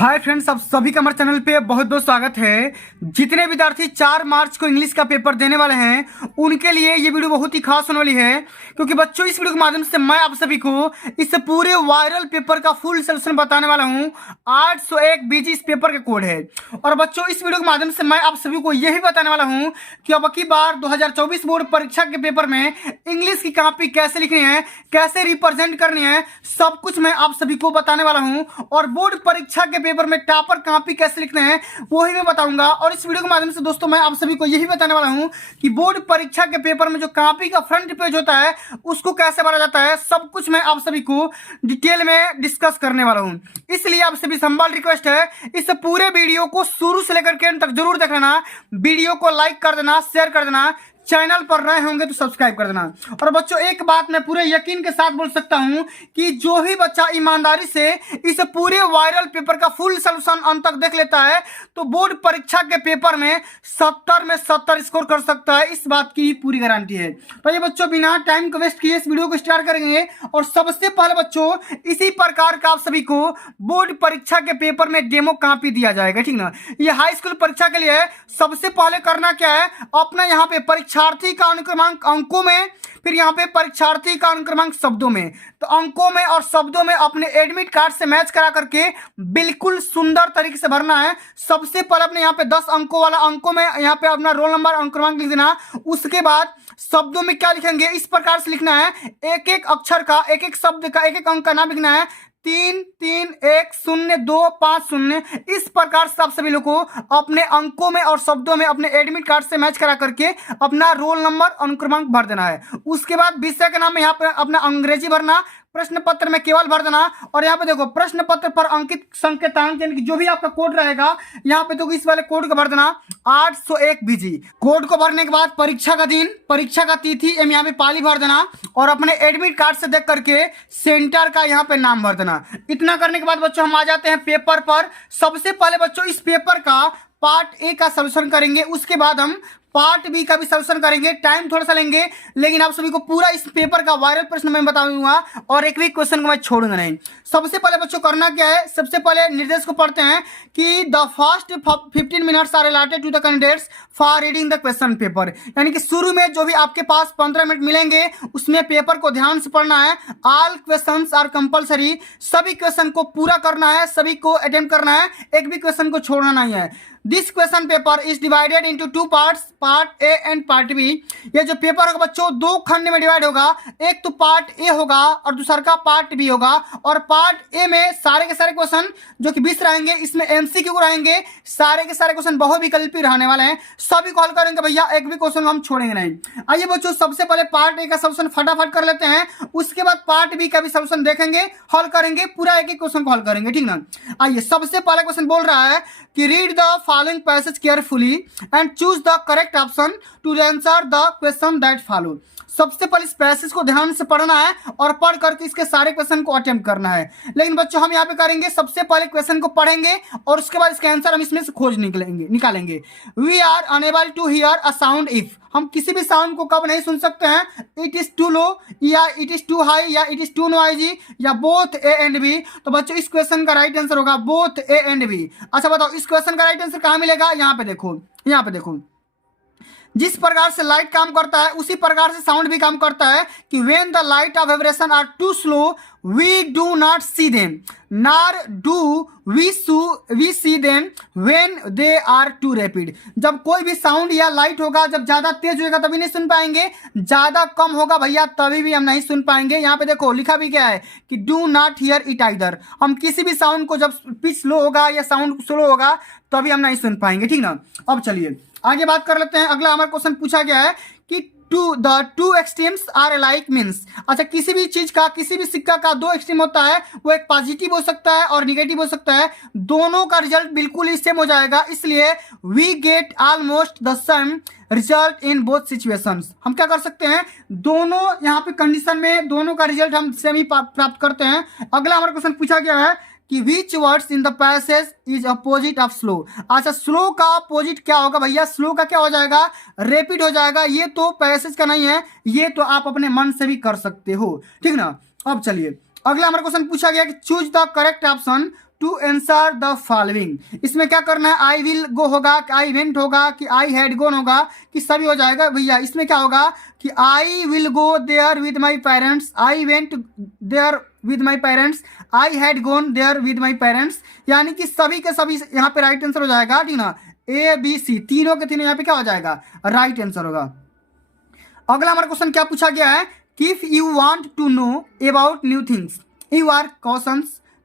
Hi friends, आप सभी का हमारे चैनल पे बहुत बहुत स्वागत है। जितने विद्यार्थी 4 मार्च को इंग्लिश का पेपर देने वाले हैं उनके लिए ये वीडियो बहुत ही खास होने वाली है, क्योंकि बच्चों इस वीडियो के माध्यम से मैं आप सभी को इस पूरे वायरल पेपर का फुल सोल्यूशन बताने वाला हूं। 801 बीजी इस पेपर का कोड है। और बच्चों इस वीडियो के माध्यम से मैं आप सभी को यही बताने वाला हूँ कि अब की बार 2024 बोर्ड परीक्षा के पेपर में इंग्लिश की कॉपी कैसे लिखनी है, कैसे रिप्रेजेंट करनी है, सब कुछ मैं आप सभी को बताने वाला हूँ। और बोर्ड परीक्षा के पेपर में टॉपर कॉपी कैसे लिखने हैं वो ही मैं बताऊंगा। और इस वीडियो के माध्यम से दोस्तों मैं आप सभी को यही बताने वाला हूं कि बोर्ड परीक्षा के पेपर में जो कॉपी का फ्रंट पेज होता है उसको कैसे भरा जाता है, सब कुछ मैं आप सभी को डिटेल में डिस्कस करने वाला हूं। इसलिए आप सभी संभाल रिक्वेस्ट है, इस पूरे वीडियो को शुरू से लेकर के अंत तक जरूर देख लेना। वीडियो को लाइक कर देना, शेयर कर देना, चैनल पर नए होंगे तो सब्सक्राइब कर देना। और बच्चों एक बात मैं पूरे यकीन के साथ बोल सकता हूं कि जो भी बच्चा ईमानदारी से इस पूरे वायरल पेपर का फुल सॉल्यूशन अंत तक देख लेता है तो बोर्ड परीक्षा के पेपर में 70 में 70 स्कोर कर सकता है। इस बात की पूरी गारंटी है। तो ये बच्चों बिना टाइम को वेस्ट किए इस वीडियो को स्टार्ट करेंगे। और सबसे पहले बच्चों इसी प्रकार का आप सभी को बोर्ड परीक्षा के पेपर में डेमो कॉपी दिया जाएगा, ठीक ना। ये हाई स्कूल परीक्षा के लिए सबसे पहले करना क्या है, अपना यहाँ पे परीक्षार्थी का अनुक्रमांक अंकों में, फिर यहाँ पे परीक्षार्थी का अनुक्रमांक शब्दों में, तो अंकों में और शब्दों में अपने एडमिट कार्ड से मैच करा करके बिल्कुल सुंदर तरीके से भरना है। सबसे पहले अपने यहाँ पे 10 अंकों वाला अंकों में यहाँ पे अपना रोल नंबर अनुक्रमांक लिख देना। उसके बाद शब्दों में क्या लिखेंगे, इस प्रकार से लिखना है, एक एक अक्षर का, एक एक शब्द का, एक एक अंक का नाम लिखना है। 3 3 1 0 2 5 0 इस प्रकार से आप सभी लोग को अपने अंकों में और शब्दों में अपने एडमिट कार्ड से मैच करा करके अपना रोल नंबर अनुक्रमांक भर देना है। उसके बाद विषय का नाम में यहाँ पे अपना अंग्रेजी भरना, प्रश्न पत्र में केवल भर देना। और यहाँ पे देखो प्रश्न पत्र पर अंकित संकेतांक यानी कि जो भी आपका कोड रहेगा यहाँ पे तो इस वाले कोड को भर देना 801 बीजी। कोड को भरने के बाद परीक्षा का दिन, परीक्षा का तिथि यहाँ पे पाली भर देना और अपने एडमिट कार्ड से देख करके सेंटर का यहाँ पे नाम भर देना। इतना करने के बाद बच्चों हम आ जाते हैं पेपर पर। सबसे पहले बच्चों इस पेपर का पार्ट ए का सॉल्यूशन करेंगे, उसके बाद हम पार्ट बी का भी सॉल्यूशन करेंगे। टाइम थोड़ा सा लेंगे लेकिन आप सभी को पूरा इस पेपर का वायरल प्रश्न मैं बताऊंगा और एक भी क्वेश्चन को मैं छोड़ूंगा नहीं। सबसे पहले बच्चों करना क्या है, सबसे पहले निर्देश को पढ़ते हैं कि the first 15 minutes are allotted to the candidates for reading the question paper. यानी कि शुरू में जो भी आपके पास 15 मिनट मिलेंगे उसमें पेपर को ध्यान से पढ़ना है। ऑल क्वेश्चंस आर कंपलसरी, सभी क्वेश्चन को पूरा करना है, सभी को अटेम्प्ट करना है, एक भी क्वेश्चन को छोड़ना नहीं है। This question paper is divided into 2 parts, part A and part B. ये जो पेपर होगा बच्चों 2 खंड में डिवाइड होगा, एक तो पार्ट ए होगा और दूसरा का पार्ट बी होगा। और पार्ट ए में सारे के सारे क्वेश्चन जो कि 20 रहेंगे, इसमें एमसीक्यू रहेंगे, सारे के सारे क्वेश्चन बहुविकल्पी रहने वाले हैं, सभी को हल करेंगे भैया, एक भी क्वेश्चन हम छोड़ेंगे नहीं। आइए बच्चों सबसे पहले पार्ट ए का सॉल्यूशन फटाफट कर लेते हैं, उसके बाद पार्ट बी का भी सॉल्यूशन देखेंगे, हल करेंगे, पूरा एक एक क्वेश्चन को हल करेंगे, ठीक ना। आइए सबसे पहला क्वेश्चन बोल रहा है कि read the following passage carefully and choose the correct option to answer the question that follow। सबसे पहले इस पैसेज को ध्यान से पढ़ना है और पढ़ करके इसके सारे क्वेश्चन को अटेम्प्ट करना है। लेकिन बच्चों हम यहाँ पे करेंगे, सबसे पहले क्वेश्चन को पढ़ेंगे और उसके बाद इसका आंसर हम इसमें से खोज निकालेंगे। We are unable to hear a sound if, हम किसी भी साउंड को कब नहीं सुन सकते हैं, इट इज टू लो या इट इज टू हाई या इट इज टू नॉइजी या बोथ ए एंड बी। तो बच्चों इस क्वेश्चन का राइट आंसर होगा बोथ ए एंड बी। अच्छा बताओ इस क्वेश्चन का राइट आंसर कहाँ मिलेगा, यहाँ पे देखो, यहाँ पे देखो। जिस प्रकार से लाइट काम करता है उसी प्रकार से साउंड भी काम करता है कि when the light of vibration are too slow we do not see them nor do we see them when they are too rapid. जब कोई भी साउंड या लाइट होगा, जब ज्यादा तेज होगा तभी नहीं सुन पाएंगे, ज्यादा कम होगा भैया तभी भी हम नहीं सुन पाएंगे। यहाँ पे देखो लिखा भी क्या है कि do not here it either. हम किसी भी साउंड को जब पिच स्लो होगा या साउंड स्लो होगा तभी हम नहीं सुन पाएंगे, ठीक ना। अब चलिए आगे बात कर लेते हैं। अगला हमारा क्वेश्चन पूछा गया है कि two extremes are alike means. अच्छा किसी भी चीज का, किसी भी सिक्का का 2 एक्सट्रीम होता है, वो एक पॉजिटिव हो सकता है और निगेटिव हो सकता है, दोनों का रिजल्ट बिल्कुल ही सेम हो जाएगा। इसलिए we get almost the same result in both situations. हम क्या कर सकते हैं, दोनों यहाँ पे कंडीशन में दोनों का रिजल्ट हम सेम ही प्राप्त करते हैं। अगला हमारा क्वेश्चन पूछा गया है कि विच words in the passage is opposite of slow. अच्छा स्लो का अपोजिट क्या होगा भैया, स्लो का क्या हो जाएगा, रैपिड हो जाएगा। ये तो पैसेज का नहीं है, ये तो आप अपने मन से भी कर सकते हो, ठीक ना। अब चलिए अगला हमारा क्वेश्चन पूछा गया कि choose the correct option to answer the following. इसमें क्या करना है, आई विल गो होगा कि आई वेंट होगा कि आई हैड गोन होगा कि सभी हो जाएगा भैया। इसमें क्या होगा कि I will go there with my parents, I went there with my parents, I had gone there with my parents, यानी कि सभी के सभी यहाँ पे राइट आंसर हो जाएगा, ठीक ना। ए बी सी तीनों के तीनों यहाँ पे क्या हो जाएगा, राइट आंसर होगा। अगला हमारा क्वेश्चन क्या पूछा गया है कि if you want to know about new things you are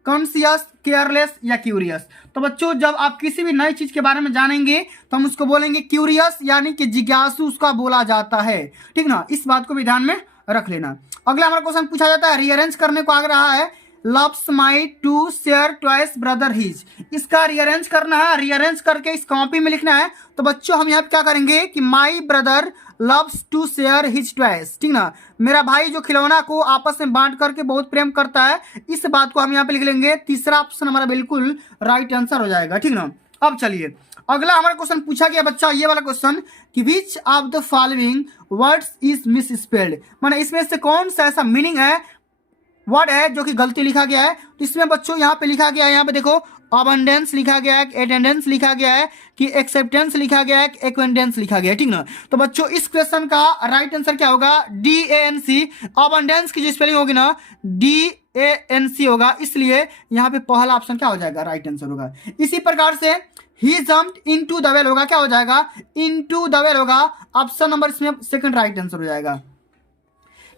conscious, careless या क्यूरियस। तो बच्चों जब आप किसी भी नई चीज के बारे में जानेंगे तो हम उसको बोलेंगे क्यूरियस, यानी कि जिज्ञासु उसका बोला जाता है, ठीक ना। इस बात को भी ध्यान में रख लेना। अगला हमारा क्वेश्चन पूछा जाता है, रीअरेंज करने को आ रहा है, loves my to share twice brother his. इसका रीअरेंज करना है, रीअरेंज करके इस कॉपी में लिखना है। तो बच्चों हम यहाँ पे क्या करेंगे कि my brother loves to share his twice, ठीक ना। मेरा भाई जो खिलौना को आपस में बांट करके बहुत प्रेम करता है, इस बात को हम यहाँ पे लिख लेंगे। तीसरा ऑप्शन हमारा बिल्कुल राइट आंसर हो जाएगा, ठीक ना। अब चलिए अगला हमारा क्वेश्चन पूछा गया बच्चा, ये वाला क्वेश्चन कि which of the following words is miss spelled, माने इसमें से कौन सा ऐसा मीनिंग है, वर्ड है जो कि गलती लिखा गया है। तो इसमें बच्चों यहाँ पे लिखा गया है, यहाँ पे देखो अबंडेंस लिखा गया है, अटेंडेंस लिखा गया है, कि एक्सेप्टेंस लिखा गया है, एक्वेंडेंस लिखा गया है, ठीक ना। तो बच्चों इस क्वेश्चन का राइट आंसर क्या होगा, DANC। अबंडेंस की जो स्पेलिंग होगी ना DANC होगा, इसलिए यहाँ पे पहला ऑप्शन क्या हो जाएगा, राइट आंसर होगा। इसी प्रकार से ही जम्प्ड इनटू द वेल होगा, क्या हो जाएगा, इनटू द वेल होगा, ऑप्शन नंबर इसमें सेकंड राइट आंसर हो जाएगा,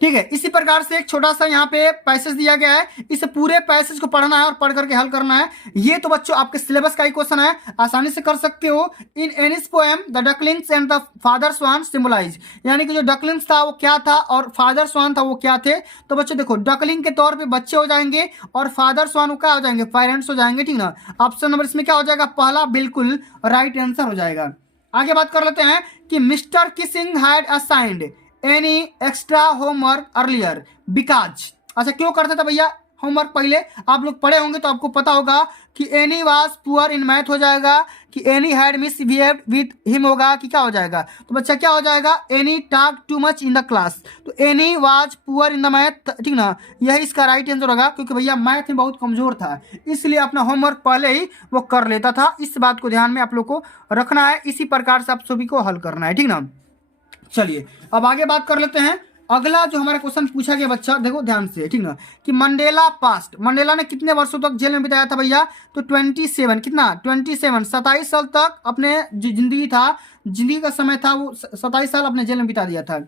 ठीक है। इसी प्रकार से एक छोटा सा यहाँ पे पैसेज दिया गया है, इस पूरे पैसेज को पढ़ना है और पढ़ करके हल करना है। ये तो बच्चों आपके सिलेबस का ही क्वेश्चन है, आसानी से कर सकते हो। In Annie's poem the ducklings and the father swan symbolize, यानी कि जो डकलिंग्स था वो क्या था और फादर स्वान था वो क्या थे। तो बच्चों देखो डकलिंग के तौर पे बच्चे हो जाएंगे और फादर स्वान क्या हो जाएंगे, पेरेंट्स हो जाएंगे, ठीक ना। ऑप्शन नंबर इसमें क्या हो जाएगा, पहला बिल्कुल राइट आंसर हो जाएगा। आगे बात कर लेते हैं कि mister Keesing had assigned any extra homework earlier because. अच्छा क्यों करते थे भैया होमवर्क, पहले आप लोग पढ़े होंगे तो आपको पता होगा कि any was poor in math हो जाएगा, कि any had misbehaved with him होगा, कि क्या हो जाएगा। तो बच्चा क्या हो जाएगा, Annie talk too much in the class. तो Annie was poor in the math, ठीक ना, यही इसका राइट आंसर होगा, क्योंकि भैया मैथ में बहुत कमजोर था, इसलिए अपना होमवर्क पहले ही वो कर लेता था। इस बात को ध्यान में आप लोग को रखना है, इसी प्रकार से आप सभी को हल करना है, ठीक ना। चलिए अब आगे बात कर लेते हैं। अगला जो हमारा क्वेश्चन पूछा गया बच्चा देखो ध्यान से, ठीक ना, कि मंडेला पास्ट, मंडेला ने कितने वर्षों तक जेल में बिताया था भैया, तो 27, कितना 27 साल तक अपने जो जिंदगी का समय था वो 27 साल अपने जेल में बिता दिया था।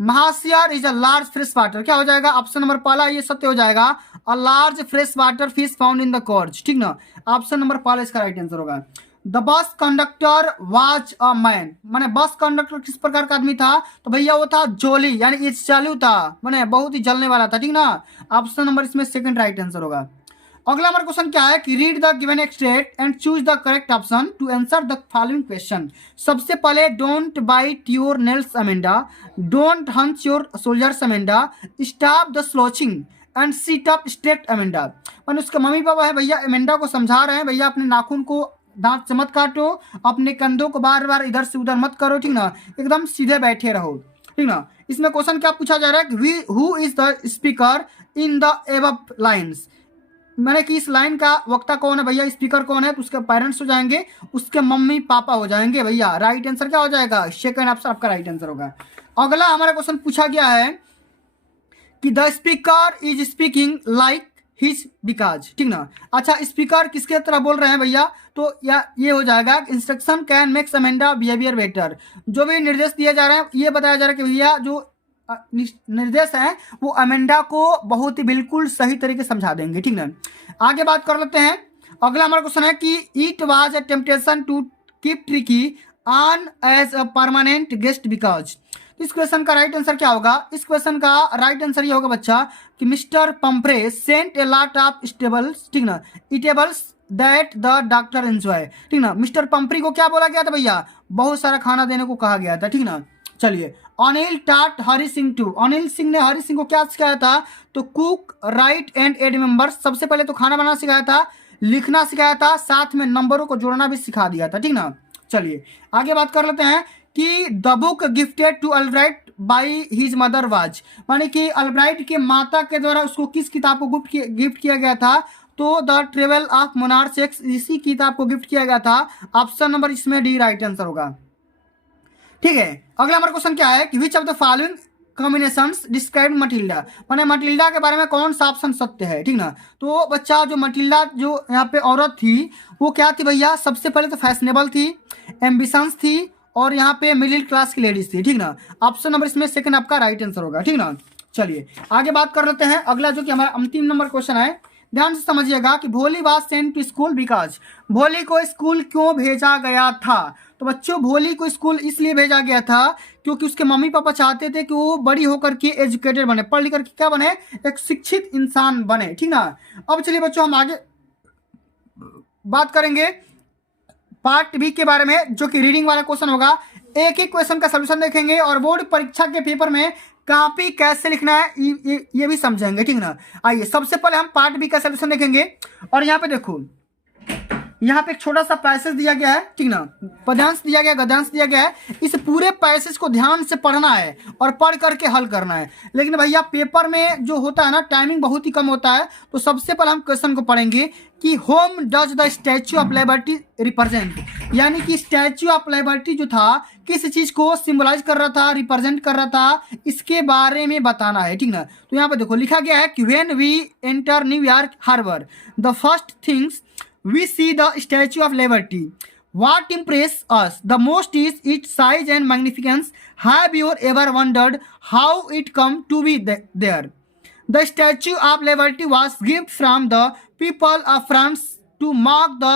Mahseer is a large fresh water, क्या हो जाएगा, ऑप्शन नंबर पहला ये सत्य हो जाएगा, a large fresh water fish found in the gorge, ठीक ना। ऑप्शन नंबर पहला इसका राइट आंसर होगा। The bus conductor was a man, माने बस कंडक्टर किस प्रकार का आदमी था, तो भैया वो था जोली, यानी ये चालू था, माने बहुत ही जलने वाला था, ठीक ना। ऑप्शन नंबर इसमें सेकंड राइट आंसर होगा। अगला हमारा क्वेश्चन क्या है कि read the given extract and choose the correct option to answer the following question. सबसे पहले don't bite your nails Amanda, don't hunch your shoulders Amanda, stop the slouching and sit up straight Amanda. माने उसका मम्मी पापा है भैया Amanda को समझा रहे हैं, भैया अपने नाखून को दांत से मत काटो, अपने कंधों को बार बार इधर से उधर मत करो, ठीक ना, एकदम सीधे बैठे रहो, ठीक ना। इसमें क्वेश्चन क्या पूछा जा रहा है कि who is the speaker in the above lines, मैंने कि इस लाइन का वक्ता कौन है भैया, स्पीकर कौन है, तो उसके पेरेंट्स हो जाएंगे, उसके मम्मी पापा हो जाएंगे भैया। राइट आंसर क्या हो जाएगा, सेकंड ऑप्शन आपका राइट आंसर होगा। अगला हमारा क्वेश्चन पूछा गया है कि the speaker is speaking like his because, ठीक ना। अच्छा स्पीकर किसके तरह बोल रहे हैं भैया, तो या ये हो जाएगा instruction can makes Amanda behaviour better. जो भी निर्देश दिए जा रहे हैं ये बताया जा रहा है कि भैया जो निर्देश है वो अमेंडा को बहुत ही बिल्कुल सही तरीके से समझा देंगे, ठीक ना। आगे बात कर लेते हैं। अगला हमारा क्वेश्चन है कि it was a temptation to keep tricky on as a permanent guest because. इस क्वेश्चन का राइट आंसर क्या होगा, इस क्वेश्चन का राइट आंसर ये होगा बच्चा कि mister Pomfrey sent a lot of stables, ठीक ना, eatables that the doctor enjoy, ठीक ना। मिस्टर पंफ्री को क्या बोला गया था भैया, बहुत सारा खाना देने को कहा गया था, ठीक ना। चलिए अनिल टाट हरि सिंह टू, अनिल सिंह ने हरि सिंह को क्या सिखाया था, तो cook write and add numbers. सबसे पहले तो खाना बनाना सिखाया था, लिखना सिखाया था, साथ में नंबरों को जोड़ना भी सिखा दिया था, ठीक ना। चलिए आगे बात कर लेते हैं कि the book gifted to Albright by his mother was, माने कि अल्ब्राइट के माता के द्वारा उसको किस किताब को गिफ्ट किया गया था, तो the travel of monarch x इसी किताब को गिफ्ट किया गया था। ऑप्शन नंबर इसमें डी राइट आंसर होगा। ठीक है, अगला हमारा क्वेश्चन क्या है कि which of the following combinations describe Matilda, माने मटिल्डा के बारे में कौन सा ऑप्शन सत्य है। ठीक ना, तो बच्चा जो मटिल्डा जो यहाँ पे औरत थी वो क्या थी भैया, सबसे पहले तो फैशनेबल थी, एम्बिशंस थी और यहाँ पे मिडिल क्लास की लेडीज थी। ठीक ना, ऑप्शन नंबर इसमें सेकंड आपका राइट आंसर होगा। ठीक ना, चलिए आगे बात कर लेते हैं। अगला जो कि हमारा अंतिम नंबर क्वेश्चन है, ध्यान से समझिएगा कि Bholi was sent to school because, Bholi को स्कूल क्यों भेजा गया था। तो बच्चों भोली को स्कूल इसलिए भेजा गया था क्योंकि उसके मम्मी पापा चाहते थे कि वो बड़ी होकर के एजुकेटेड बने, पढ़ लिख करके क्या बने, एक शिक्षित इंसान बने। ठीक ना, अब चलिए बच्चों हम आगे बात करेंगे पार्ट बी के बारे में, जो कि रीडिंग वाला क्वेश्चन होगा। एक एक क्वेश्चन का सोल्यूशन देखेंगे और बोर्ड परीक्षा के पेपर में कॉपी कैसे लिखना है ये भी समझेंगे। ठीक ना, आइए सबसे पहले हम पार्ट बी का सोल्यूशन देखेंगे। और यहाँ पे देखो, यहाँ पे एक छोटा सा पैसेज दिया गया है। ठीक ना, पद्यांश दिया गया, गद्यांश दिया गया है। इस पूरे पैसेज को ध्यान से पढ़ना है और पढ़ करके हल करना है। लेकिन भैया पेपर में जो होता है ना, टाइमिंग बहुत ही कम होता है। तो सबसे पहले हम क्वेश्चन को पढ़ेंगे कि home does the Statue of liberty represent, यानी कि स्टैच्यू ऑफ लिबर्टी जो था किस चीज को सिंबलाइज कर रहा था, रिप्रेजेंट कर रहा था, इसके बारे में बताना है। ठीक ना, तो यहाँ पे देखो लिखा गया है कि when we enter New York harbour the first things we see the Statue of Liberty. What impressed us the most is its size and magnificence. Have you ever wondered how it come to be there? The Statue of Liberty was given from the people of France to mark the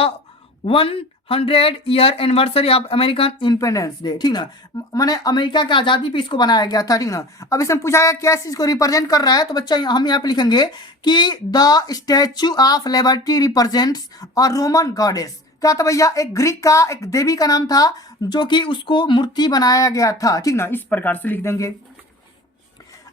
100-year anniversary of American Independence Day. ठीक ना, माने America की आज़ादी पे इसको बनाया गया था। ठीक ना, अब इसमें पूछा गया क्या चीज़ को रिप्रेजेंट कर रहा है, तो बच्चा हम यहाँ पे लिखेंगे कि the Statue of liberty represents a Roman goddess. क्या था भैया, एक ग्रीक का एक देवी का नाम था जो कि उसको मूर्ति बनाया गया था। ठीक ना, इस प्रकार से लिख देंगे।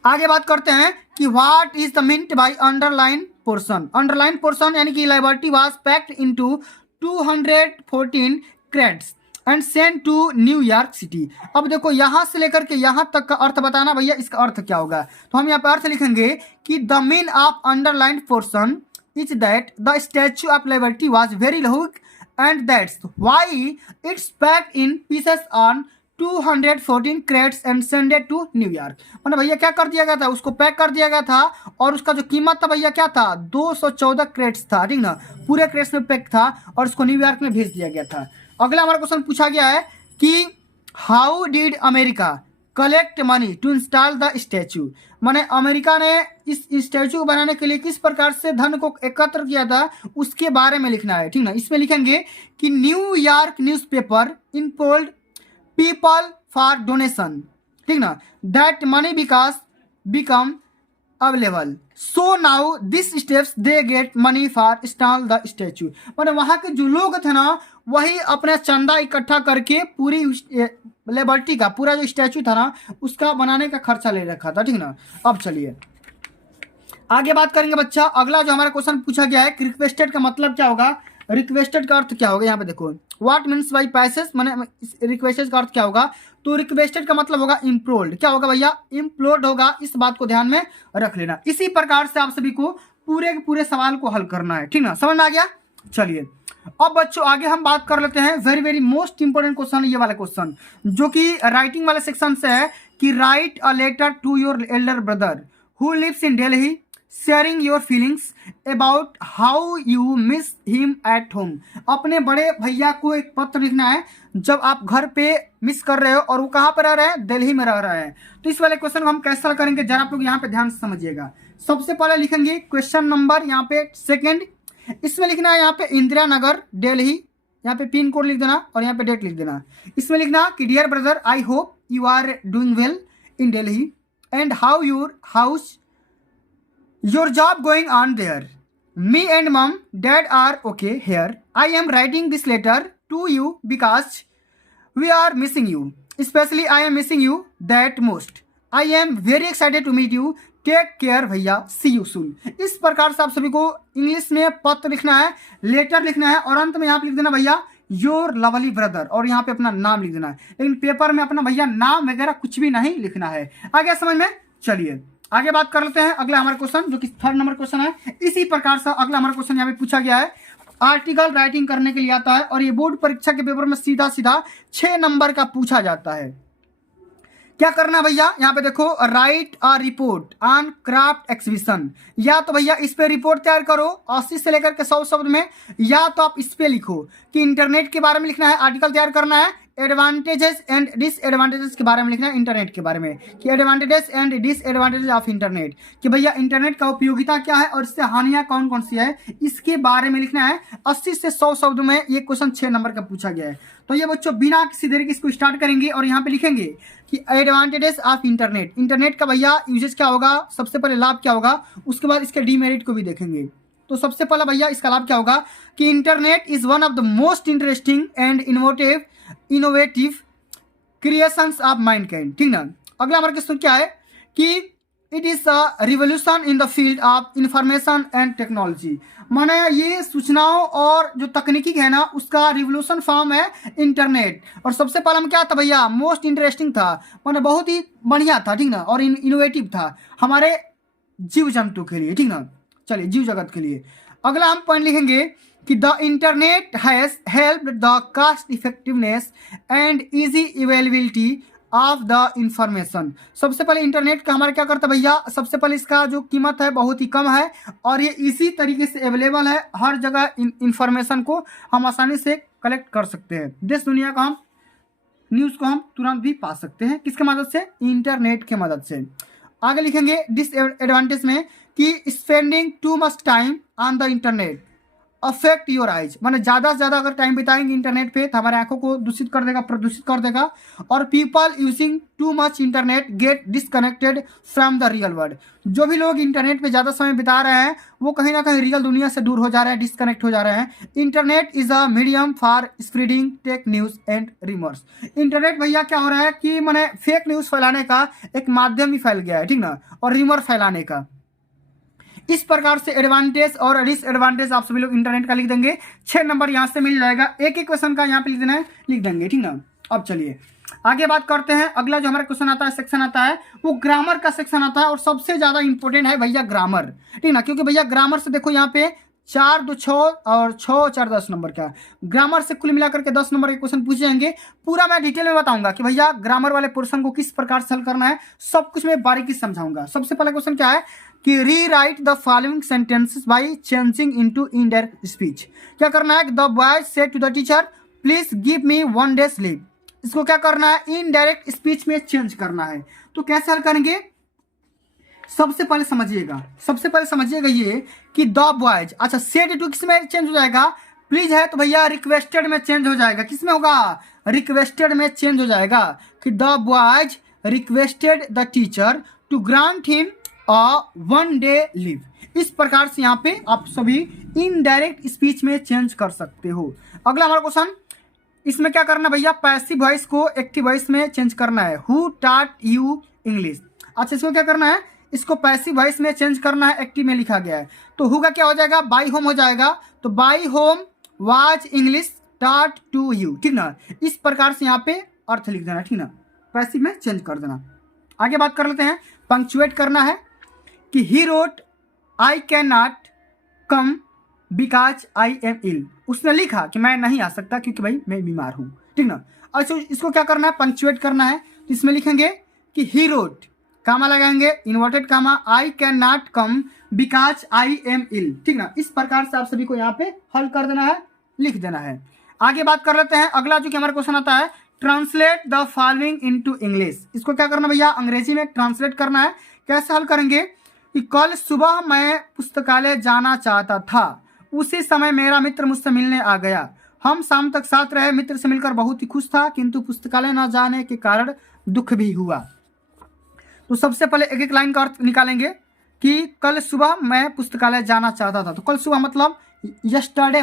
आगे बात करते हैं कि what is the meant by underline portion. Underline portion यानी कि Liberty was packed into 214 crates and sent to New York city. अब देखो यहाँ से लेकर के यहाँ तक का अर्थ बताना भैया, इसका अर्थ क्या होगा। तो हम यहाँ पर अर्थ लिखेंगे कि the mean of underline portion is that the Statue of Liberty was very long and that's why it's packed in pieces on 214 crates and sended to New York. मतलब भैया क्या कर दिया गया था, उसको पैक कर दिया गया था और उसका जो कीमत था भैया क्या था, 214 क्रेट्स था। ठीक ना, पूरे क्रेट्स में पैक था और उसको न्यूयॉर्क में भेज दिया गया था। अगला हमारा क्वेश्चन पूछा गया है कि how did America collect money to install the statue. माने अमेरिका ने इस स्टैच्यू को बनाने के लिए किस प्रकार से धन को एकत्र किया था, उसके बारे में लिखना है। ठीक ना, इसमें लिखेंगे कि New York newspaper impelled people for donation। ठीक ना, that money because become available, so now this steps they get money for install the statue। मतलब वहाँ के जो लोग थे ना वही अपने चंदा इकट्ठा करके पूरी लिबर्टी का पूरा जो स्टैचू था ना उसका बनाने का खर्चा ले रखा था। ठीक ना, अब चलिए आगे बात करेंगे बच्चा। अगला जो हमारा क्वेश्चन पूछा गया है कि रिक्वेस्टेड का मतलब क्या होगा, रिक्वेस्टेड का अर्थ क्या होगा। यहाँ पे देखो व्हाट मीन्स बाई पैसेज, मैंने रिक्वेस्टेड का अर्थ क्या होगा, तो रिक्वेस्टेड का मतलब होगा इम्प्लोर्ड। क्या होगा भैया, इम्प्लोर्ड होगा। इस बात को ध्यान में रख लेना। इसी प्रकार से आप सभी को पूरे के पूरे सवाल को हल करना है। ठीक ना, समझ में आ गया। चलिए अब बच्चों आगे हम बात कर लेते हैं very very most important question, ये वाला क्वेश्चन जो कि राइटिंग वाले सेक्शन से है कि write a letter to your elder brother who lives in Delhi sharing your feelings about how you miss him at home. अपने बड़े भैया को एक पत्र लिखना है जब आप घर पे मिस कर रहे हो और वो कहाँ पर रह रहे हैं, दिल्ली में रह रहे हैं। तो इस वाले क्वेश्चन को हम कैसे हल करेंगे जरा आप लोग यहाँ पे ध्यान से समझिएगा। सबसे पहले लिखेंगे क्वेश्चन नंबर यहाँ पे सेकंड, इसमें लिखना है यहाँ पे इंदिरा नगर दिल्ली, यहाँ पे पिन कोड लिख देना और यहाँ पे डेट लिख देना। इसमें लिखना कि dear brother I hope you are doing well in Delhi and how your house your job going on there. Me and mom dad are okay here. I am writing this letter to you because we are missing you, especially I am missing you that most. I am very excited to meet you. Take care भैया, see you soon। इस प्रकार से आप सभी को English में पत्र लिखना है, लेटर लिखना है और अंत में यहाँ पे लिख देना भैया योर लवली ब्रदर और यहाँ पे अपना नाम लिख देना है। लेकिन पेपर में अपना भैया नाम वगैरह कुछ भी नहीं लिखना है। आ गया समझ में। चलिए आगे बात कर लेते हैं अगला हमारा क्वेश्चन, जो कि 3rd नंबर क्वेश्चन है। इसी प्रकार से अगला हमारा क्वेश्चन यहाँ पे पूछा गया है। आर्टिकल राइटिंग करने के लिए आता है और ये बोर्ड परीक्षा के पेपर में सीधा सीधा 6 नंबर का पूछा जाता है। क्या करना भैया, यहाँ पे देखो, right a report on craft exhibition. या तो भैया इस पे रिपोर्ट तैयार करो 80 से लेकर के 100 शब्द में, या तो आप इस पे लिखो कि इंटरनेट के बारे में लिखना है, आर्टिकल तैयार करना है। एडवांटेजेस एंड डिसएडवांटेजेस के बारे में लिखना है, इंटरनेट के बारे में, कि advantages and disadvantages of internet, कि भैया इंटरनेट का उपयोगिता क्या है और इससे हानियां कौन कौन सी है, इसके बारे में लिखना है। 80 से 100 शब्द में ये क्वेश्चन 6 नंबर का पूछा गया है। तो ये बच्चों बिना किसी देरी के इसको स्टार्ट करेंगे और यहाँ पे लिखेंगे कि एडवांटेजेस ऑफ इंटरनेट, इंटरनेट का भैया यूजेस क्या होगा, सबसे पहले लाभ क्या होगा, उसके बाद इसके डीमेरिट को भी देखेंगे। तो सबसे पहला भैया इसका लाभ क्या होगा कि internet is one of the most interesting and innovative creations of mankind, ठीक ना। अगला हमारा क्वेश्चन क्या है कि it is a revolution in the field of information and technology, माने ये सूचनाओं और जो तकनीकी है ना उसका रिवोल्यूशन फॉर्म है इंटरनेट। और सबसे पहला में क्या था भैया, मोस्ट इंटरेस्टिंग था, माने बहुत ही बढ़िया था, ठीक ना, और इनोवेटिव था हमारे जीव जंतु के लिए, ठीक ना, चलिए जीव जगत के लिए। अगला हम पॉइंट लिखेंगे कि the internet has helped the cost effectiveness and easy availability of the information. सबसे पहले इंटरनेट का हमारा क्या करता है भैया, सबसे पहले इसका जो कीमत है बहुत ही कम है और ये इसी तरीके से अवेलेबल है, हर जगह इंफॉर्मेशन को हम आसानी से कलेक्ट कर सकते हैं। देश दुनिया का हम न्यूज़ को हम तुरंत भी पा सकते हैं, किसके मदद से, इंटरनेट के मदद से। आगे लिखेंगे डिसएडवांटेज में कि spending too much time on the internet affect your eyes, माने ज़्यादा से ज़्यादा अगर टाइम बिताएंगे इंटरनेट पे तो हमारे आंखों को दूषित कर देगा, प्रदूषित कर देगा। और people using too much internet get disconnected from the real world, जो भी लोग इंटरनेट पे ज़्यादा समय बिता रहे हैं वो कहीं ना कहीं रियल दुनिया से दूर हो जा रहे हैं, डिसकनेक्ट हो जा रहे हैं। Internet is a medium for spreading tech news and rumours. Internet भैया क्या हो रहा है कि मैंने फेक न्यूज़ फैलाने का एक माध्यम ही फैल गया है, ठीक ना, और रिमर फैलाने का। इस प्रकार से एडवांटेज और डिसएडवांटेज आप सभी लोग इंटरनेट का लिख देंगे। 6 नंबर यहाँ से मिल जाएगा, एक एक क्वेश्चन का यहाँ पे लिख देना है, लिख देंगे, ठीक ना। अब चलिए आगे बात करते हैं। अगला जो हमारा क्वेश्चन आता है, सेक्शन आता है, वो ग्रामर का सेक्शन आता है और सबसे ज्यादा इंपॉर्टेंट है भैया ग्रामर, ठीक ना, क्योंकि भैया ग्रामर से देखो यहाँ पे 4 2 6 और 6 4 10 नंबर का ग्रामर से कुल मिलाकर के 10 नंबर के क्वेश्चन पूछे जाएंगे। पूरा मैं डिटेल में बताऊंगा कि भैया ग्रामर वाले पोर्शन को किस प्रकार से हल करना है, सब कुछ मैं बारीकी से समझाऊंगा। सबसे पहला क्वेश्चन क्या है कि rewrite the following sentences by changing into indirect speech. क्या करना है, the boy said to the teacher please give me 1 day sleep. इसको क्या करना है, इनडायरेक्ट स्पीच में चेंज करना है। तो कैसे हल करेंगे, सबसे पहले समझिएगा ये कि द बॉयज, अच्छा सेड टू किस में चेंज हो जाएगा, प्लीज है तो भैया रिक्वेस्टेड में चेंज हो जाएगा, किस में होगा, रिक्वेस्टेड में चेंज हो जाएगा कि the boys requested the teacher to grant him a 1 day leave. इस प्रकार से यहाँ पे आप सभी इनडायरेक्ट स्पीच में चेंज कर सकते हो। अगला हमारा क्वेश्चन, इसमें क्या करना भैया, पैसिव वॉइस को एक्टिव वॉइस में चेंज करना है। हु टॉट यू इंग्लिश, अच्छा इसको क्या करना है, इसको पैसिव वॉइस में चेंज करना है, एक्टिव में लिखा गया है। तो हु का क्या हो जाएगा, बाई होम हो जाएगा। तो by whom was English taught to you, ठीक ना। इस प्रकार से यहाँ पे अर्थ लिख देना, ठीक ना, पैसिव में चेंज कर देना। आगे बात कर लेते हैं, पंक्चुएट करना है कि he wrote I can not come because I am ill. उसने लिखा कि मैं नहीं आ सकता क्योंकि भाई मैं बीमार हूँ, ठीक ना। अच्छा इसको क्या करना है, पंक्चुएट करना है। तो इसमें लिखेंगे कि ही रोट, कामा लगाएंगे, inverted comma, I can not come because I am ill, ठीक ना। इस प्रकार से आप सभी को यहाँ पे हल कर देना है, लिख देना है। आगे बात कर लेते हैं, अगला जो कि हमारा क्वेश्चन आता है, translate the following into English. इसको क्या करना भैया, अंग्रेजी में ट्रांसलेट करना है। कैसे हल करेंगे कि कल सुबह मैं पुस्तकालय जाना चाहता था, उसी समय मेरा मित्र मुझसे मिलने आ गया, हम शाम तक साथ रहे, मित्र से मिलकर बहुत ही खुश था किंतु पुस्तकालय न जाने के कारण दुख भी हुआ। तो सबसे पहले एक एक लाइन का अर्थ निकालेंगे कि कल सुबह मैं पुस्तकालय जाना चाहता था। तो कल सुबह मतलब yesterday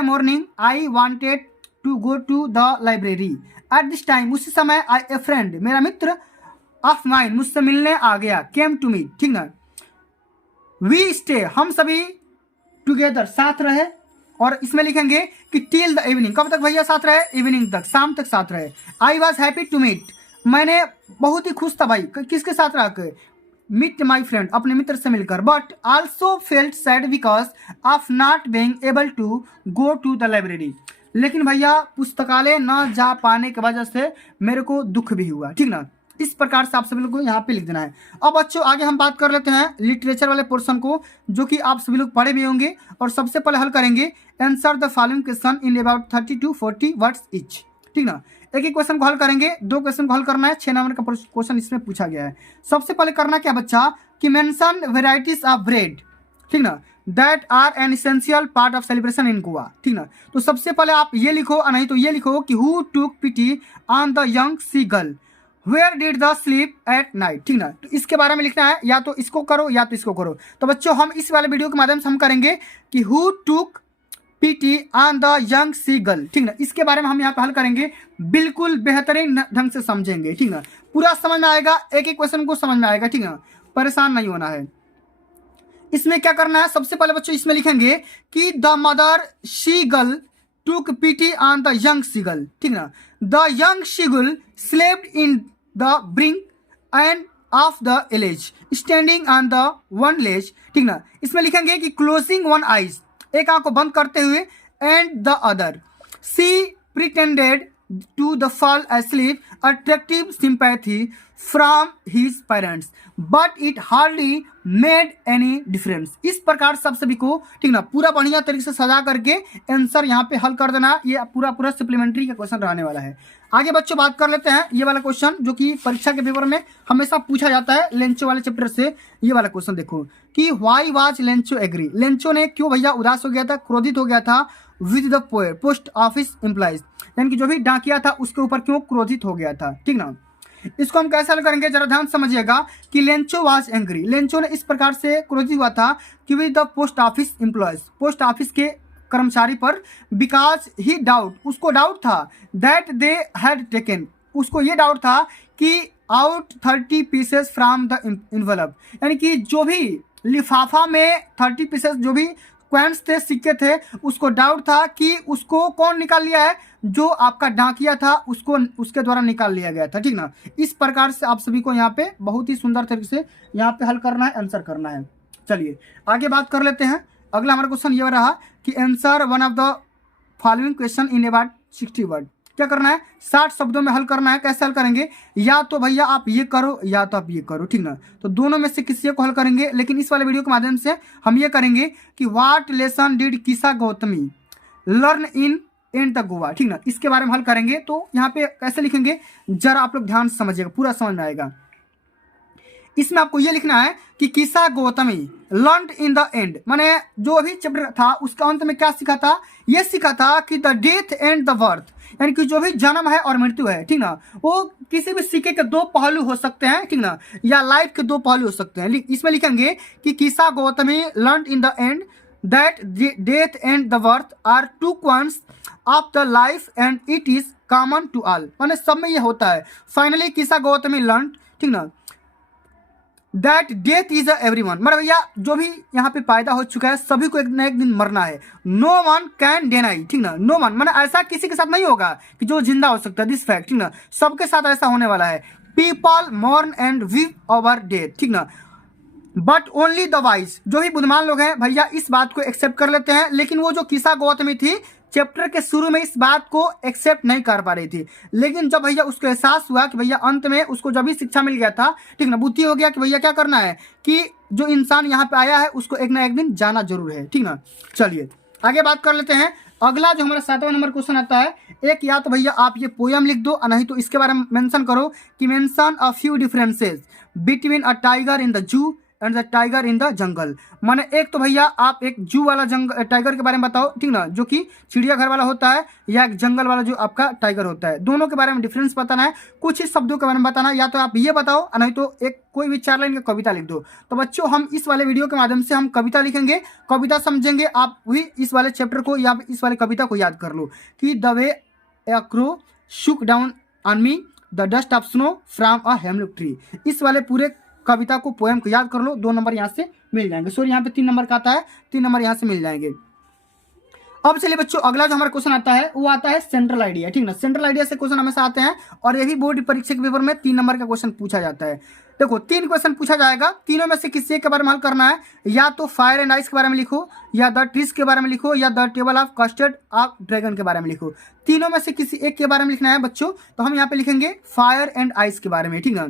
morning I wanted to go to the library at this time, उसी समय आई ए फ्रेंड, मेरा मित्र ऑफ माइन मुझसे मिलने आ गया, केम टू मी, ठीक ना। वी स्टे, हम सभी टुगेदर, साथ रहे। और इसमें लिखेंगे कि टिल द इवनिंग, कब तक भैया साथ रहे, इवनिंग तक, शाम तक साथ रहे। I was happy to meet, मैंने बहुत ही खुश था भाई, किसके साथ रह के, मीट माई फ्रेंड, अपने मित्र से मिलकर, but also felt sad because of not being able to go to the library. लेकिन भैया पुस्तकालय न जा पाने की वजह से मेरे को दुख भी हुआ, ठीक ना। इस प्रकार से आप सभी लोग को यहाँ पे लिख देना है। अब बच्चों आगे हम बात कर लेते हैं लिटरेचर वाले पोर्शन को, जो कि आप सभी लोग पढ़े भी होंगे। और सबसे पहले हल करेंगे answer the following question in about 30 to 40 words etch, ठीक ना। एक एक क्वेश्चन को हल करेंगे, 2 क्वेश्चन को हल करना है। 6 नंबर का क्वेश्चन इसमें पूछा गया है। सबसे पहले करना क्या बच्चा कि मेंशन वेराइटीज ऑफ ब्रेड, ठीक ना, that are an essential part of celebration in Goa, ठीक ना। तो सबसे पहले आप ये लिखो, और नहीं तो ये लिखो कि who took pity on the young C girl, where did the sleep at night, ठीक ना। तो इसके बारे में लिखना है, या तो इसको करो या तो इसको करो। तो बच्चों हम इस वाले वीडियो के माध्यम से हम करेंगे कि who took pity on the young C girl, ठीक ना। इसके बारे में हम यहाँ पे हल करेंगे, बिल्कुल बेहतरीन ढंग से समझेंगे, ठीक ना। पूरा समझ में आएगा, एक एक क्वेश्चन को समझ में आएगा, ठीक ना। परेशान नहीं होना है। इसमें क्या करना है, सबसे पहले बच्चों इसमें लिखेंगे कि the mother seagull took pity on the young C girl, ठीक ना। The young seagull slept in the brink end of the a ledge standing on the one ledge, ठीक ना। इसमें लिखेंगे कि क्लोजिंग वन आइज, एक आंख को बंद करते हुए, and the other sea pretended to the fall asleep, attractive sympathy from his parents, but it hardly made any difference। इस प्रकार सब सभी को, ठीक ना, पूरा बढ़िया तरीके से सजा करके आंसर यहाँ पे हल कर देना। ये पूरा सप्लीमेंट्री का क्वेश्चन रहने वाला है। आगे बच्चों बात कर लेते हैं ये वाला क्वेश्चन, जो कि परीक्षा के पेपर में हमेशा पूछा जाता है लेंचो वाले चैप्टर से। ये वाला क्वेश्चन देखो कि why was Lencho angry, Lencho ने क्यों भैया उदास हो गया था, क्रोधित हो गया था with the post office employees, यानी कि जो भी डाकिया था उसके ऊपर क्यों क्रोधित हो गया था, ठीक ना। इसको हम कैसे हल करेंगे, जरा ध्यान समझिएगा कि लेंचो वाज एंग्री, लेंचो ने इस प्रकार से क्रोधित हुआ था कि with the post office employees, post office के कर्मचारी पर, बिकॉज ही डाउट, उसको डाउट था, दैट दे हैड टेकन, उसको ये डाउट था कि out 30 pieces from the envelope, यानी कि जो भी लिफाफा में 30 पीसेस जो भी क्वाइंस थे, सिक्के थे, उसको डाउट था कि उसको कौन निकाल लिया है, जो आपका डाकिया था उसको, उसके द्वारा निकाल लिया गया था, ठीक ना। इस प्रकार से आप सभी को यहाँ पे बहुत ही सुंदर तरीके से यहाँ पे हल करना है, आंसर करना है। चलिए आगे बात कर लेते हैं। अगला हमारा क्वेश्चन ये रहा कि answer one of the following question in about 60 word. क्या करना है, 60 शब्दों में हल करना है। कैसे हल करेंगे, या तो भैया आप ये करो या तो आप ये करो, ठीक ना। तो दोनों में से किसी को हल करेंगे, लेकिन इस वाले वीडियो के माध्यम से हम ये करेंगे कि व्हाट लेसन डिड किसा Gotami learn in the Goa, ठीक ना। इसके बारे में हल करेंगे। तो यहाँ पे कैसे लिखेंगे, जरा आप लोग ध्यान से समझिएगा, पूरा समझ में आएगा। इसमें आपको ये लिखना है कि Kisa Gotami learn in the and, माने जो भी चैप्टर था उसका अंत में क्या सीखा था, ये सीखा था कि the death and the birth, यानी कि जो भी जन्म है और मृत्यु है, ठीक ना, वो किसी भी सिक्के के 2 पहलू हो सकते हैं, ठीक ना, या लाइफ के 2 पहलू हो सकते हैं। इसमें लिखेंगे कि Kisa Gotami learn in the end that death and the birth are 2 quants of the life and it is common to all, माने सब में ये होता है। फाइनली किसा गौतमी लर्न, ठीक ना, दैट डेथ इज एवरीवन, मतलब भैया जो भी यहाँ पे पैदा हो चुका है सभी को एक न एक दिन मरना है। नो वन कैन डिनाई, ठीक ना, नो वन माने ऐसा किसी के साथ नहीं होगा कि जो जिंदा हो सकता है, दिस फैक्ट, ठीक ना, सबके साथ ऐसा होने वाला है। People mourn and weep over death, ठीक ना, बट ओनली द वाइज, जो भी बुद्धिमान लोग हैं भैया इस बात को एक्सेप्ट कर लेते हैं। लेकिन वो जो किसा गौतमी थी चैप्टर के शुरू में इस बात को एक्सेप्ट नहीं कर पा रही थी, लेकिन जब भैया उसको एहसास हुआ कि भैया अंत में उसको जब भी शिक्षा मिल गया था, ठीक ना, बुद्धि हो गया कि भैया क्या करना है कि जो इंसान यहाँ पे आया है उसको एक ना एक दिन जाना जरूर है, ठीक ना। चलिए आगे बात कर लेते हैं। अगला जो हमारा 7वां नंबर क्वेश्चन आता है, एक या तो भैया आप ये पोयम लिख दो, नहीं तो इसके बारे में मेंशन करो कि mention a few differences between a tiger in the zoo and the tiger in the jungle, माने एक तो भैया आप एक जू वाला टाइगर के बारे में बताओ, ठीक ना, जो कि चिड़ियाघर वाला होता है, या एक जंगल वाला जो आपका टाइगर होता है, दोनों के बारे में डिफरेंस बताना है। कुछ ही शब्दों के बारे में बताना है, या तो आप ये बताओ, नहीं तो एक कोई भी 4 लाइन का कविता लिख दो। तो बच्चों हम इस वाले वीडियो के माध्यम से हम कविता लिखेंगे, कविता समझेंगे। आप भी इस वाले चैप्टर को या इस वाले कविता को याद कर लो कि the way A crow Shuk down on me the dust of snow from a hemlock tree. इस वाले पूरे कविता को, पोएम को याद कर लो, 2 नंबर यहाँ से मिल जाएंगे। सॉरी यहाँ पे 3 नंबर का आता है, 3 नंबर यहाँ से मिल जाएंगे। अब चलिए बच्चों, अगला जो हमारा क्वेश्चन आता है वो आता है सेंट्रल आइडिया, ठीक ना। सेंट्रल आइडिया से क्वेश्चन हमेशा आते हैं और यही बोर्ड परीक्षा के पेपर में 3 नंबर का क्वेश्चन पूछा जाता है। देखो 3 क्वेश्चन पूछा जाएगा, तीनों में से किसी एक के बारे में हल करना है। या तो फायर एंड आइस के बारे में लिखो, या द ट्रीज के बारे में लिखो, या the table of custard of dragon के बारे में लिखो। तीनों में से किसी एक के बारे में लिखना है बच्चों। तो हम यहाँ पे लिखेंगे फायर एंड आइस के बारे में, ठीक ना।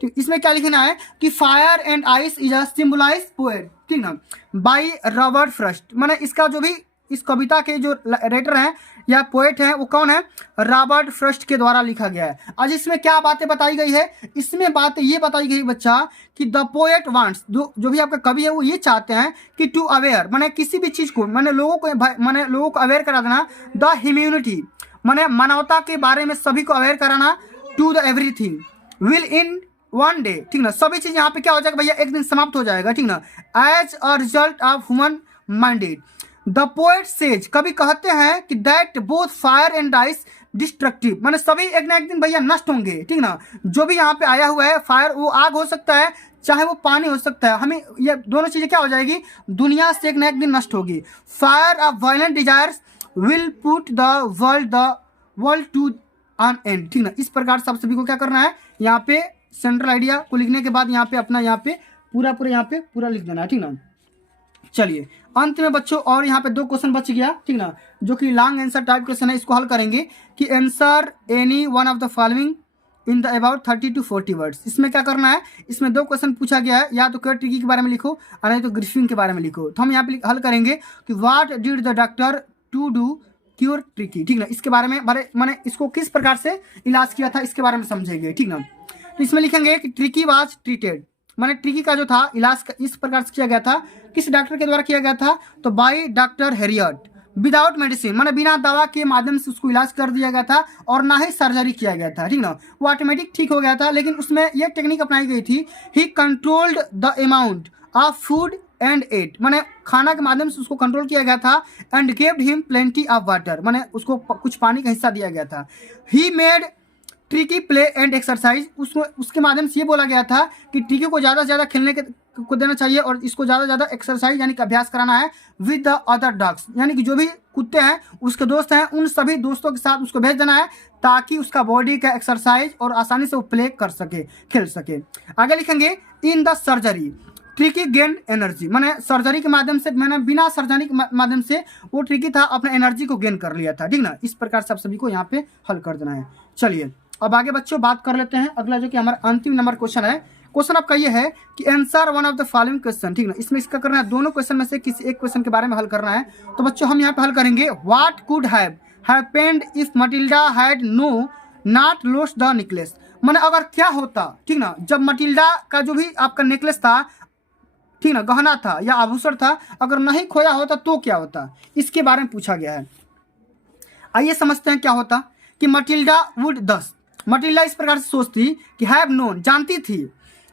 ठीक, इसमें क्या लिखना है कि fire and ice is a symbolize poet, ठीक ना, बाय रॉबर्ट फ्रॉस्ट। मैंने इसका जो भी इस कविता के जो राइटर हैं या पोएट हैं वो कौन है, रॉबर्ट फ्रॉस्ट के द्वारा लिखा गया है। आज इसमें क्या बातें बताई गई है, इसमें बात ये बताई गई बच्चा कि द पोएट वांट्स, जो भी आपका कवि है वो ये चाहते हैं कि टू अवेयर, माने किसी भी चीज को, माने लोगों को अवेयर करा देना, द ह्यूमैनिटी माने मानवता के बारे में सभी को अवेयर कराना, to the everything will in one day, ठीक ना, सभी चीज यहाँ पे क्या हो जाएगा भैया, एक दिन समाप्त हो जाएगा, ठीक ना, as a result of human minded. The poet says, कभी कहते हैं कि that both fire and ice destructive, माने सभी एक ना एक दिन भैया नष्ट होंगे, ठीक ना। जो भी यहाँ पे आया हुआ है फायर, वो आग हो सकता है, चाहे वो पानी हो सकता है, हमें ये दोनों चीजें क्या हो जाएगी, दुनिया से एक ना एक दिन नष्ट होगी। Fire of violent desires will put the world to an end, ठीक ना। इस प्रकार से आप सभी को क्या करना है, यहाँ पे सेंट्रल आइडिया को लिखने के बाद यहाँ पे अपना यहाँ पे पूरा लिख देना है, ठीक ना। चलिए अंत में बच्चों और यहाँ पे 2 क्वेश्चन बच गया, ठीक ना, जो कि लॉन्ग आंसर टाइप क्वेश्चन है। इसको हल करेंगे कि answer any one of the following in the about 30 to 40 words. इसमें क्या करना है, इसमें 2 क्वेश्चन पूछा गया है, या तो क्योर ट्रिकी के बारे में लिखो और नहीं तो ग्रिफिन के बारे में लिखो। तो हम यहाँ पे हल करेंगे कि what did the doctor to do cure Tricki, ठीक ना। इसके बारे में मैंने इसको किस प्रकार से इलाज किया था इसके बारे में समझेंगे, ठीक ना। तो इसमें लिखेंगे कि ट्रिकी वाज ट्रीटेड, माने ट्रिकी का जो था इलाज इस प्रकार से किया गया था, किस डॉक्टर के द्वारा किया गया था, तो by doctor Harriet, without medicine, माने बिना दवा के माध्यम से उसको इलाज कर दिया गया था और ना ही सर्जरी किया गया था, ठीक ना। वो ऑटोमेटिक ठीक हो गया था, लेकिन उसमें यह टेक्निक अपनाई गई थी, he controlled the amount of food and ate, माने खाना के माध्यम से उसको कंट्रोल किया गया था, and gave him plenty of water, माने उसको कुछ पानी का हिस्सा दिया गया था। He made tricky play and exercise, उसके माध्यम से ये बोला गया था कि ट्रिकी को ज़्यादा से ज़्यादा खेलने को देना चाहिए और इसको ज़्यादा से ज़्यादा एक्सरसाइज यानी कि अभ्यास कराना है विद द अदर डॉग्स, यानी कि जो भी कुत्ते हैं उसके दोस्त हैं उन सभी दोस्तों के साथ उसको भेज देना है, ताकि उसका बॉडी का एक्सरसाइज और आसानी से वो प्ले कर सके, खेल सके। आगे लिखेंगे in the surgery tricky gain energy, मैंने सर्जरी के माध्यम से, मैंने बिना सर्जरी के माध्यम से वो ट्रिकी था अपने एनर्जी को गेन कर लिया था, ठीक ना। इस प्रकार से आप सभी को यहाँ पे हल कर देना है। चलिए अब आगे बच्चों बात कर लेते हैं अगला, जो कि हमारा अंतिम नंबर क्वेश्चन है। क्वेश्चन आपका ये है कि answer one of the following question, ठीक ना। इसमें इसका करना है, दोनों क्वेश्चन में से किसी एक क्वेश्चन के बारे में हल करना है। तो बच्चों हम यहाँ पे हल करेंगे, what could have happened if Matilda had not lost the necklace, माने अगर क्या होता, ठीक ना, जब मटिल्डा का जो भी आपका नेकलेस था, ठीक ना, गहना था या आभूषण था, अगर नहीं खोया होता तो क्या होता, इसके बारे में पूछा गया है। आइए समझते हैं क्या होता कि मटिल्डा वुड दस, मटिल्डा इस प्रकार से सोचती कि हैव नोन, जानती थी,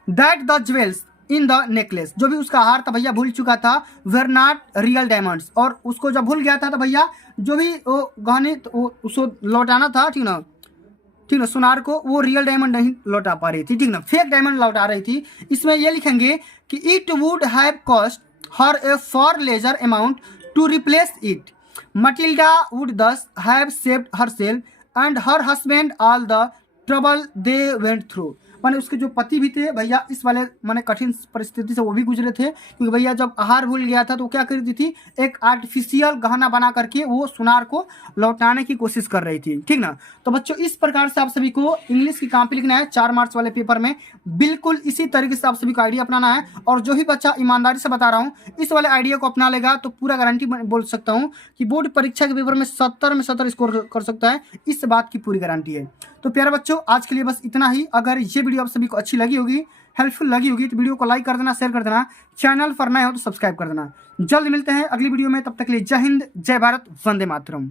that the jewels in the necklace, जो भी उसका हार था भैया भूल चुका था, वेर नॉट रियल डायमंड्स, और उसको जब भूल गया था तो भैया जो भी वो गहने उसको लौटाना था, ठीक ना, सुनार को, वो रियल डायमंड नहीं लौटा पा रही थी, ठीक ना, फेक डायमंड लौटा रही थी। इसमें ये लिखेंगे कि it would have cost her a far lesser amount to replace it, Matilda would thus have saved herself and her husband all the trouble they went through, माने उसके जो पति भी थे भैया इस वाले माने कठिन परिस्थिति से वो भी गुजरे थे, क्योंकि भैया जब आहार भूल गया था तो क्या कर रही थी, एक आर्टिफिशियल गहना बना करके वो सुनार को लौटाने की कोशिश कर रही थी, ठीक ना। तो बच्चों इस प्रकार से आप सभी को इंग्लिश की कॉपी लिखना है 4 मार्च वाले पेपर में, बिल्कुल इसी तरीके से आप सभी को आइडिया अपनाना है। और जो भी बच्चा ईमानदारी से बता रहा हूँ इस वाले आइडिया को अपना लेगा तो पूरा गारंटी बोल सकता हूँ कि बोर्ड परीक्षा के पेपर में 70 में 70 स्कोर कर सकता है, इस बात की पूरी गारंटी है। तो प्यारे बच्चों आज के लिए बस इतना ही। अगर ये वीडियो आप सभी को अच्छी लगी होगी, हेल्पफुल लगी होगी, तो वीडियो को लाइक कर देना, शेयर कर देना, चैनल पर नए हो तो सब्सक्राइब कर देना। जल्द मिलते हैं अगली वीडियो में, तब तक के लिए जय हिंद, जय भारत, वंदे मातरम।